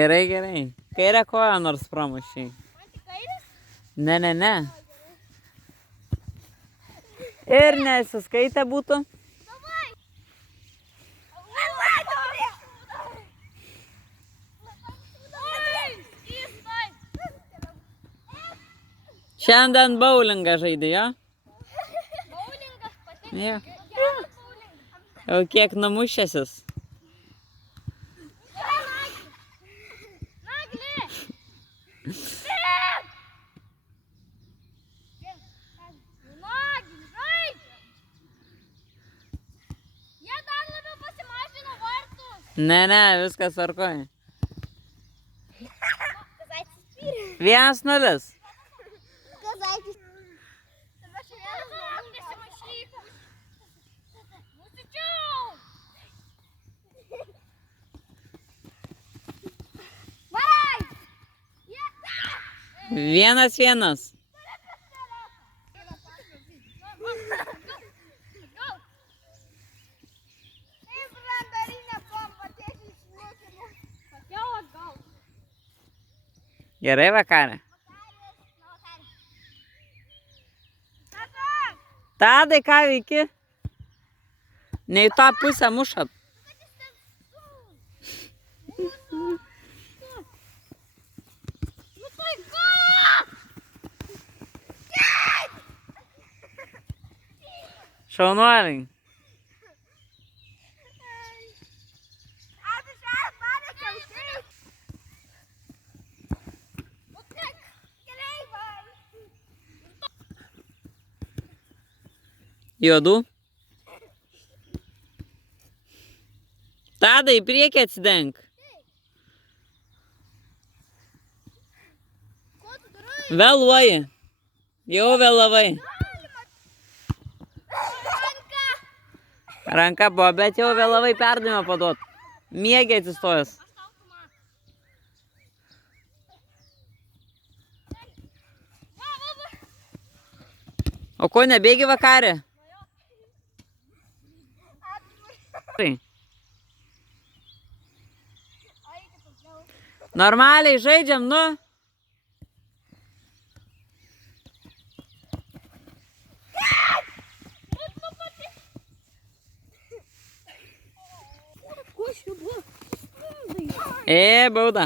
Gerai, gerai. Kairę koją nors pramušiai. Ne. Ir nesiskaitę būtų. Šiandien bowlingą žaidė, jo? Bowlingas patinka. Jo. Geras bowlingas. Jau kiek namušęsis. Ne, viskas tvarkoja. 1-0. Vienas. Gerai, vakarė. Tadai, ką veiki? Ne į tą pusę mušat. Šaunuoliai. Juodų. Tadai, į priekį atsidenk. Vėluoji. Jau vėlavai. Ranka buvo, bet jau vėlavai perdavimą paduot. Miegi atsistojęs. O ko nebėgi vakarė? Normaliai žaidžiam, nu. Bauda.